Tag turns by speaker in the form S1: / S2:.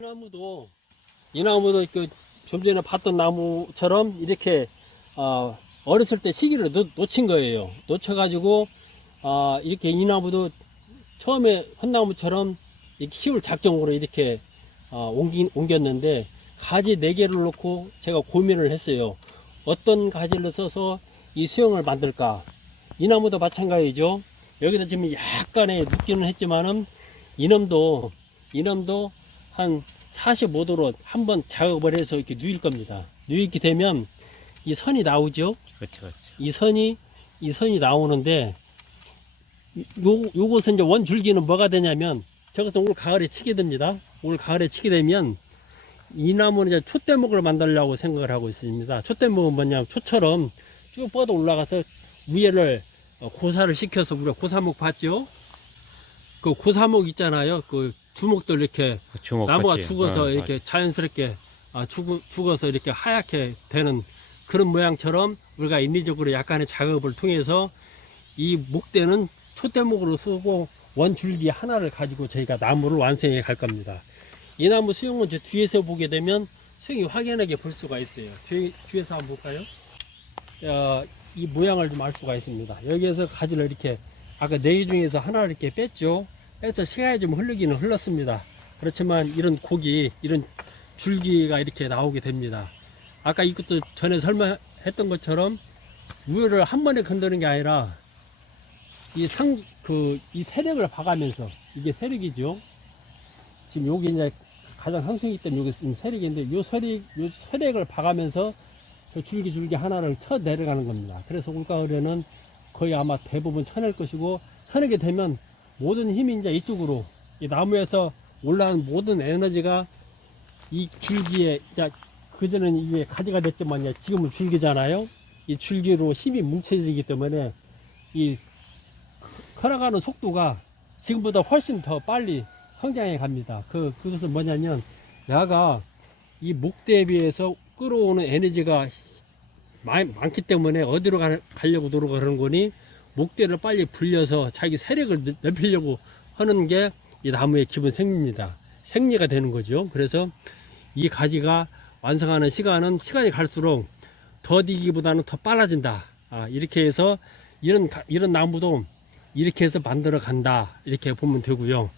S1: 이 나무도 이 나무도 그좀 전에 봤던 나무처럼 이렇게 어, 어렸을 때 시기를 놓, 놓친 거예요. 놓쳐가지고 어, 이렇게 이 나무도 처음에 헌나무처럼 키울 작정으로 이렇게 어, 옮기, 옮겼는데 가지 네 개를 놓고 제가 고민을 했어요. 어떤 가지를 써서 이 수영을 만들까? 이 나무도 마찬가지죠. 여기다 지금 약간의 눕기는 했지만은 이놈도 이놈도 한 45도로 한번 작업을 해서 이렇게 누일 겁니다. 누이게 되면 이 선이 나오죠.
S2: 그렇죠, 그렇죠.
S1: 이 선이 이 선이 나오는데 요 요것은 이제 원 줄기는 뭐가 되냐면 저것은 올 가을에 치게 됩니다. 올 가을에 치게 되면 이 나무는 이제 촛대목을 만들려고 생각을 하고 있습니다. 촛대목은 뭐냐면 초처럼 쭉 뻗어 올라가서 위에를 어, 고사를 시켜서 우리가 고사목 봤죠? 그 고사목 있잖아요. 그 주목들 이렇게
S2: 그 주먹
S1: 나무가
S2: 같이.
S1: 죽어서
S2: 어,
S1: 이렇게 자연스럽게 아, 죽, 죽어서 이렇게 하얗게 되는 그런 모양처럼 우리가 인위적으로 약간의 작업을 통해서 이 목대는 촛대목으로 쓰고 원줄기 하나를 가지고 저희가 나무를 완성해 갈 겁니다. 이 나무 수영은 저 뒤에서 보게 되면 수영이 확연하게 볼 수가 있어요. 뒤, 뒤에서 한번 볼까요? 어, 이 모양을 좀 알 수가 있습니다. 여기에서 가지를 이렇게 아까 네 개 중에서 하나를 이렇게 뺐죠. 빼서 시간이 좀 흐르기는 흘렀습니다. 그렇지만 이런 곡이 이런 줄기가 이렇게 나오게 됩니다. 아까 이것도 전에 설명했던 것처럼 우유를 한 번에 건드는 게 아니라 이 상 그 이 세력을 봐가면서 이게 세력이죠. 지금 여기 이제 가장 상승이 때문에 여기 세력인데 요 세력 요 세력을 봐가면서 저 줄기 줄기 하나를 쳐 내려가는 겁니다. 그래서 올가을에는 거의 아마 대부분 쳐낼 것이고 쳐내게 되면 모든 힘이 이제 이쪽으로 이 나무에서 올라온 모든 에너지가 이 줄기에 그전엔 이게 가지가 됐지만 지금은 줄기잖아요. 이 줄기로 힘이 뭉쳐지기 때문에 이 커나가는 속도가 지금보다 훨씬 더 빨리 성장해 갑니다. 그 그것은 뭐냐면 야가 이 목대에 비해서 끌어오는 에너지가 많, 많기 때문에 어디로 가, 가려고 노력을 하는 거니 목대를 빨리 불려서 자기 세력을 넓- 넓히려고 하는 게 이 나무의 기본 생리입니다. 생리가 되는 거죠. 그래서 이 가지가 완성하는 시간은 시간이 갈수록 더디기보다는 더 빨라진다. 아, 이렇게 해서 이런 가- 이런 나무도 이렇게 해서 만들어 간다. 이렇게 보면 되고요.